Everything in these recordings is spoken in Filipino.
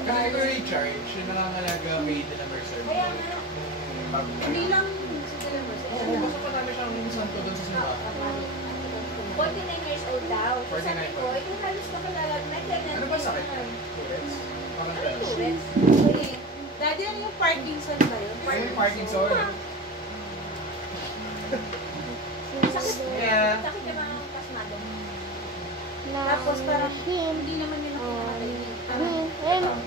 Kasi ko recharge, yung nangangalaga kay de la Merced. Kaya nga. Hindi lang si de la Merced. Oo, basta pa namin siyang santo doon sa simbahan. 49 years old daw. So 49 sabi ko, yung halos makalalag na ganyan. Ano ba sakit? Tourette's? Parang Ano ganun. Touret's? Daddy, ano yung Parkinson ba yun? Yung Parkinson. Sakit. Yeah. Sakit yung mga pasmado. Tapos parang Hindi naman yun ako namatay.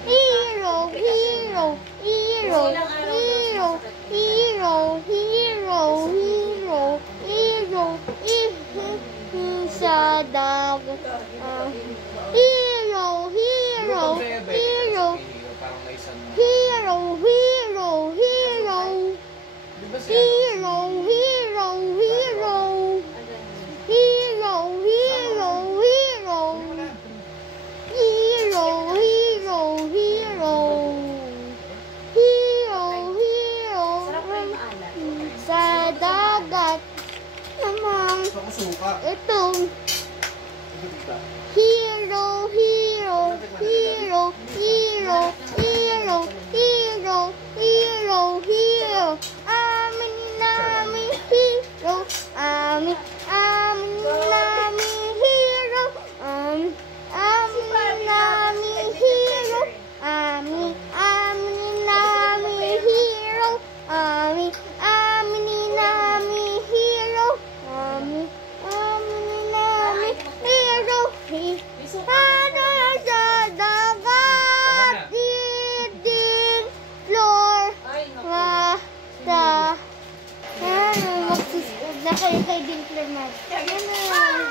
Hero, hero, hero, hero, hero, hero, hero, hero, sa dagat. Hero, hero, hero, Parang may isang... hero, hero, hero, Di ba siya? hero, hero, hero, hero, hero, hero. Hero, hero, hero. Hero, hero. Sarap na yung maalat. Sa dagat. Namang Gusto ko suka. ito. Ito dito. Hero, hero, hero, hero, hero, hero, hero, hero. Amin namin hero. Amin, amin namin hero. Amin namin hero. Amin namin hero. Amin namin hero. Amin namin hero. Ano sa dagat, dinding, floor, basta. Ano, magsuspad na kayo kay Dinkler Master. Ano,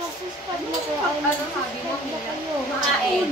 magsuspad na kayo. Ay, magsuspad na kayo. Makain.